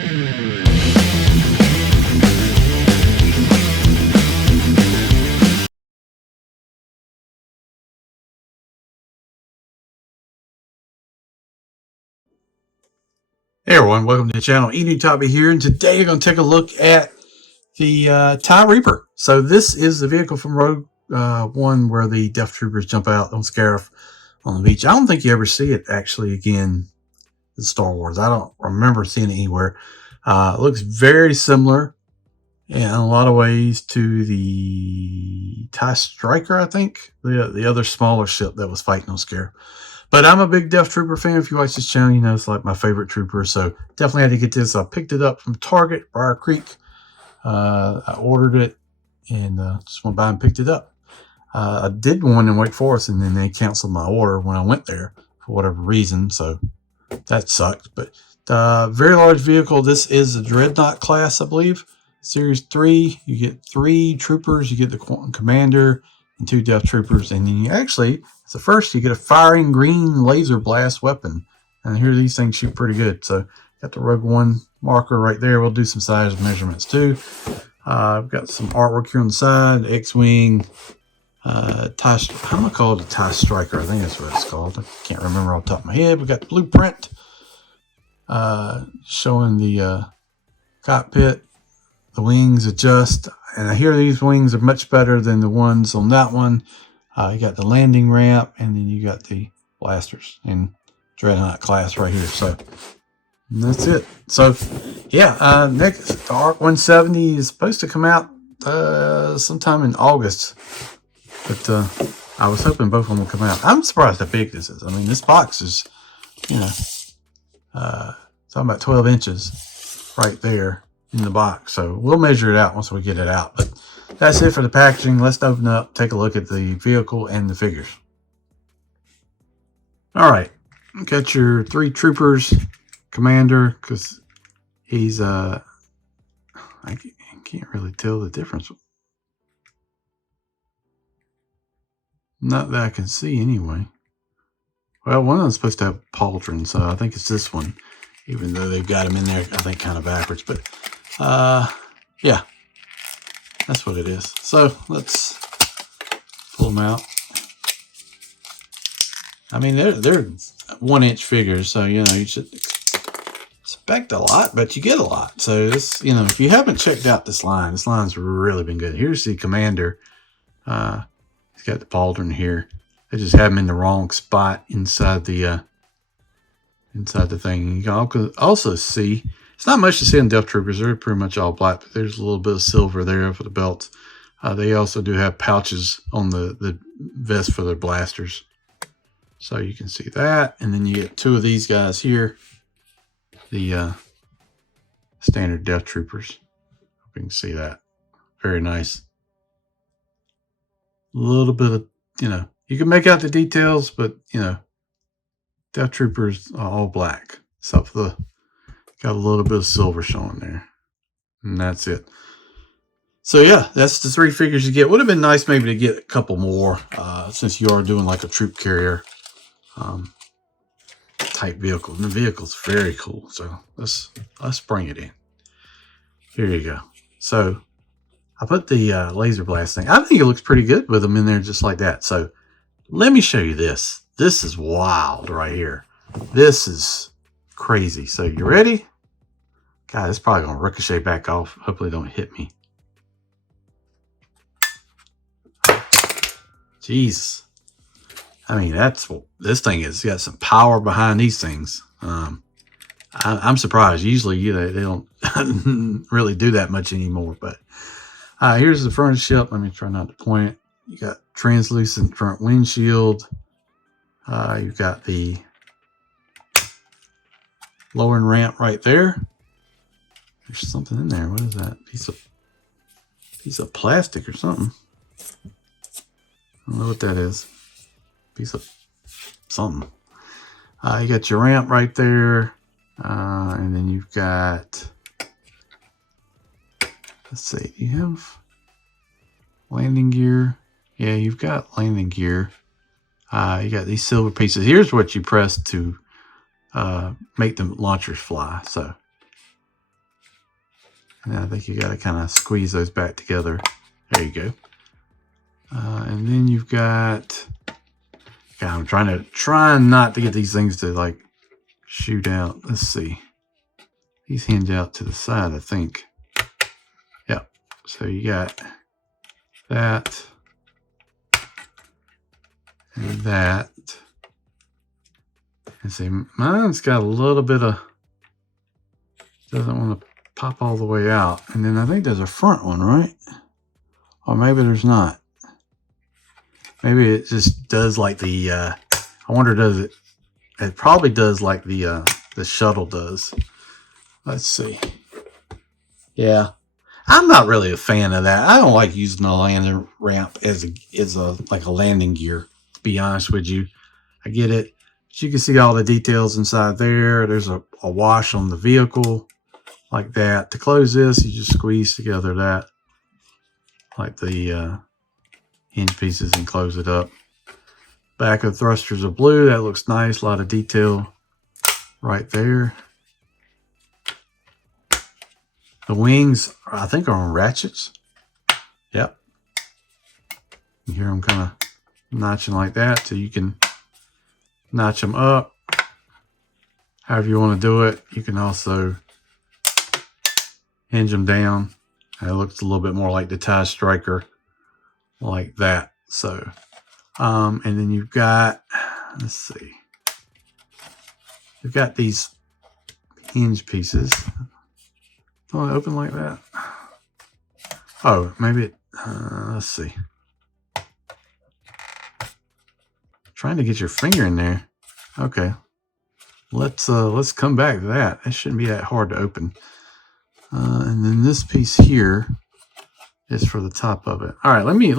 Hey everyone, welcome to the channel. Enewtabie here, and today you're going to take a look at the TIE Reaper. So this is the vehicle from Rogue One where the Death Troopers jump out on Scarif on the beach. I don't think you ever see it actually again in Star Wars. I don't remember seeing it anywhere. It looks very similar in a lot of ways to the TIE Striker, I think, the other smaller ship that was fighting on Scarif. But I'm a big Death Trooper fan. If you watch this channel, you know it's like my favorite trooper. So definitely had to get this. I picked it up from Target, Briar Creek. I ordered it and just went by and picked it up. I did one in Wake Forest, and then they canceled my order when I went there for whatever reason. So that sucked. But very large vehicle. This is a Dreadnought class, I believe. Series 3. You get 3 troopers. You get the commander and 2 Death Troopers. And then you actually... So first, you get a firing green laser blast weapon. And here these things shoot pretty good. So got the Rogue One marker right there. We'll do some size measurements too. I've got some artwork here on the side. X-Wing. I'm going to call it a TIE Striker. I think that's what it's called. I can't remember off the top of my head. We got the blueprint showing the cockpit. The wings adjust. And I hear these wings are much better than the ones on that one. You got the landing ramp, and then you got the blasters and Dreadnought class right here. So that's it. So yeah, next the ARC 170 is supposed to come out sometime in August, but I was hoping both of them will come out. I'm surprised how big this is. I mean, this box is, you know, talking about 12 inches right there in the box. So we'll measure it out once we get it out. But that's it for the packaging. Let's open up, take a look at the vehicle and the figures. All right, got your 3 troopers, commander, because he's I can't really tell the difference. Not that I can see anyway. Well, one of them's supposed to have pauldron, so I think it's this one, even though they've got him in there, I think, kind of backwards. But yeah, that's what it is. So let's pull them out. I mean, they're 1-inch figures, so you know you should expect a lot, but you get a lot. So this, you know, if you haven't checked out this line's really been good. Here's the commander. He's got the pauldron here. They just have him in the wrong spot inside the thing. You can also see. It's not much to see on Death Troopers. They're pretty much all black, but there's a little bit of silver there for the belts. They also do have pouches on the vest for their blasters. So you can see that. And then you get 2 of these guys here. The standard Death Troopers. Hope you can see that. Very nice. A little bit of, you know, you can make out the details, but, you know, Death Troopers are all black. Except for the... Got a little bit of silver showing there. And that's it. So yeah, that's the 3 figures you get. Would have been nice maybe to get a couple more, since you are doing like a troop carrier type vehicle. And the vehicle's very cool. So let's bring it in. Here you go. So I put the laser blast thing. I think it looks pretty good with them in there just like that. So let me show you this. This is wild right here. This is crazy. So you ready? God, it's probably going to ricochet back off. Hopefully it don't hit me. Jesus. I mean, this thing has got some power behind these things. I'm surprised. Usually, you know, they don't really do that much anymore. But here's the front of the ship. Let me try not to point it. You got translucent front windshield. You've got the lowering ramp right there. There's something in there. What is that? Piece of plastic or something. I don't know what that is. Piece of something. You got your ramp right there. And then you've got, let's see, you have landing gear. Yeah, you've got landing gear. You got these silver pieces. Here's what you press to make the launchers fly. So And I think you got to kind of squeeze those back together. There you go. And then you've got, God, I'm trying not to get these things to like shoot out. Let's see. These hinge out to the side, I think. Yep. So you got that and that. And see, mine's got a little bit of, doesn't want to pop all the way out. And then I think there's a front one, right? Or maybe there's not. Maybe it just does like the, I wonder, does it, it probably does like the shuttle does. Let's see. Yeah. I'm not really a fan of that. I don't like using the landing ramp as a like a landing gear, to be honest with you. I get it. But you can see all the details inside there. There's a wash on the vehicle like that. To close this, you just squeeze together that, like the hinge pieces, and close it up. Back of the thrusters are blue. That looks nice. A lot of detail right there. The wings, I think, are on ratchets. Yep. You hear them kind of notching like that, so you can notch them up however you want to do it. You can also hinge them down. And it looks a little bit more like the TIE Striker, like that. So, and then you've got, let's see, you've got these hinge pieces. Oh, it open like that? Oh, maybe it, let's see. Trying to get your finger in there. Okay. Let's come back to that. That shouldn't be that hard to open. And then this piece here is for the top of it. All right, let me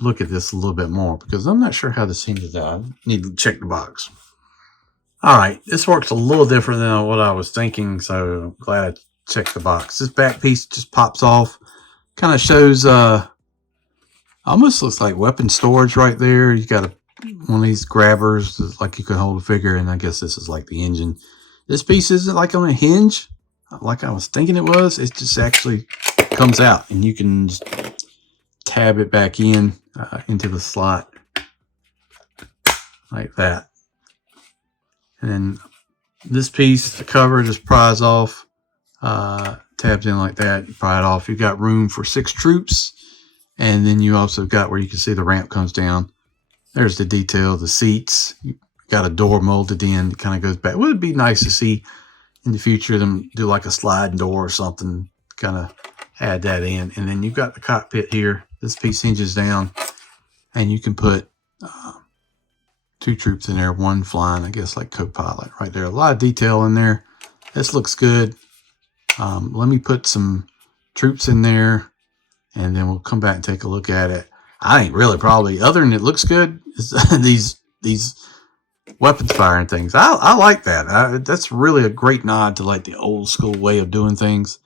look at this a little bit more, because I'm not sure how this hinges out. I need to check the box. All right, this works a little different than what I was thinking, so I'm glad I checked the box. This back piece just pops off. Kind of shows, almost looks like weapon storage right there. You got one of these grabbers, like you can hold a figure, and I guess this is like the engine. This piece isn't like on a hinge, like I was thinking it was. It just actually comes out, and you can just tab it back in into the slot like that. And then this piece, the cover, just pries off, tabs in like that. You pry it off. You've got room for 6 troops, and then you also got where you can see the ramp comes down. There's the detail, the seats. You got a door molded in. It kind of goes back. It would be nice to see in the future them do like a sliding door or something, kind of add that in. And then you've got the cockpit here. This piece hinges down, and you can put 2 troops in there, 1 flying, I guess, like co-pilot right there. A lot of detail in there. This looks good. Let me put some troops in there, and then we'll come back and take a look at it. I ain't really probably, other than it looks good, is these weapons firing things. I like that. That's really a great nod to like the old school way of doing things.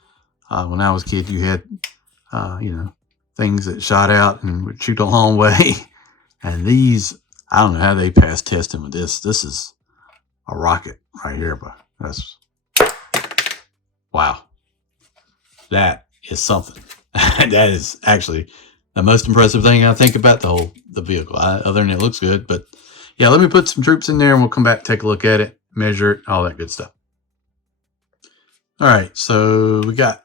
When I was a kid, you had, you know, things that shot out and would shoot a long way. And these, I don't know how they passed testing with this. This is a rocket right here, but that's, wow. That is something. That is actually the most impressive thing I think about the vehicle. Other than it looks good, but yeah, let me put some troops in there and we'll come back, take a look at it, measure it, all that good stuff. All right, so we got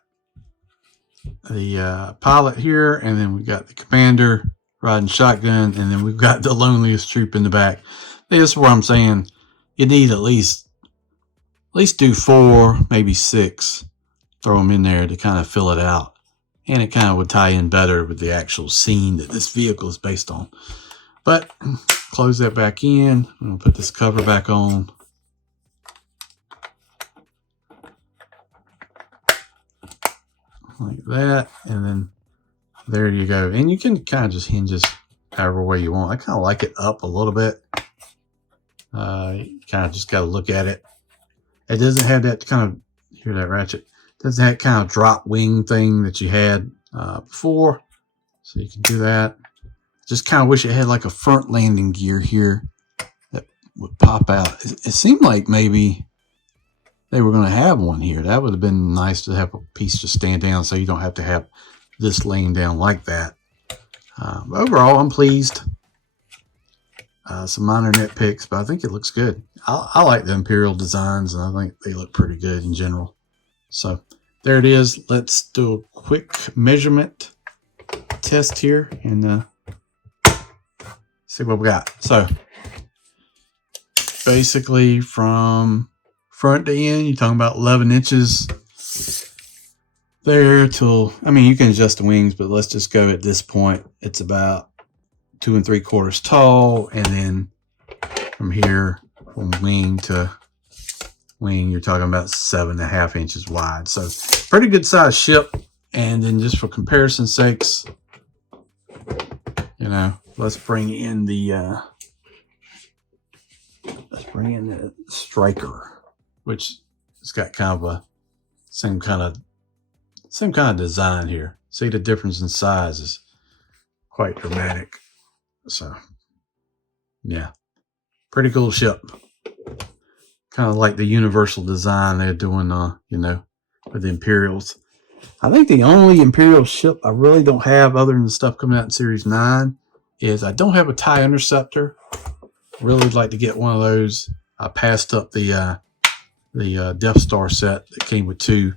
the pilot here, and then we got the commander riding shotgun, and then we've got the loneliest troop in the back. This is where I'm saying you need at least do 4, maybe 6, throw them in there to kind of fill it out. And it kind of would tie in better with the actual scene that this vehicle is based on. But close that back in. I'm going to put this cover back on. Like that. And then there you go. And you can kind of just hinge this however way you want. I kind of like it up a little bit. You kind of just got to look at it. It doesn't have that kind of, hear that ratchet? Doesn't have that kind of drop wing thing that you had before. So you can do that. Just kind of wish it had like a front landing gear here that would pop out. It seemed like maybe they were going to have one here. That would have been nice to have a piece to stand down so you don't have to have this laying down like that. Overall, I'm pleased. Some minor nitpicks, but I think it looks good. I like the Imperial designs, and I think they look pretty good in general. So there it is. Let's do a quick measurement test here and see what we got. So basically from front to end, you're talking about 11 inches there till, I mean, you can adjust the wings, but let's just go at this point. It's about 2 3/4 tall, and then from here, from wing to wing, you're talking about 7.5 inches wide. So pretty good size ship. And then just for comparison's sakes, you know, let's bring in the Striker, which has got kind of a same kind of design here. See, the difference in size is quite dramatic. So yeah, pretty cool ship. Kind of like the universal design they're doing, you know, with the Imperials. I think the only Imperial ship I really don't have, other than the stuff coming out in Series 9, is I don't have a TIE Interceptor. Really would like to get one of those. I passed up the Death Star set that came with 2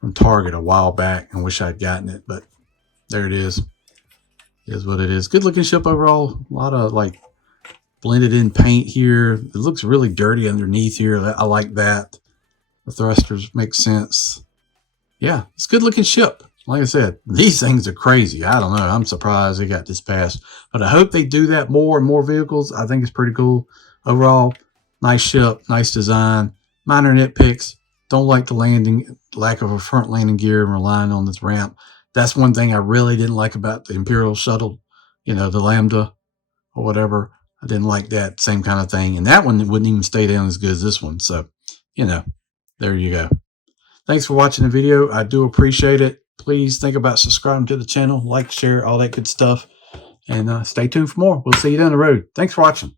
from Target a while back and wish I'd gotten it, but there it is. It is what it is. Good looking ship overall. A lot of like blended in paint here. It looks really dirty underneath here. I like that. The thrusters make sense. Yeah, it's a good looking ship. Like I said, these things are crazy. I don't know. I'm surprised they got this passed, but I hope they do that more and more vehicles. I think it's pretty cool. Overall, nice ship, nice design. Minor nitpicks. Don't like the lack of a front landing gear and relying on this ramp. That's one thing I really didn't like about the Imperial shuttle, you know, the Lambda or whatever. I didn't like that same kind of thing. And that one wouldn't even stay down as good as this one. So, you know, there you go. Thanks for watching the video. I do appreciate it. Please think about subscribing to the channel, like, share, all that good stuff. And stay tuned for more. We'll see you down the road. Thanks for watching.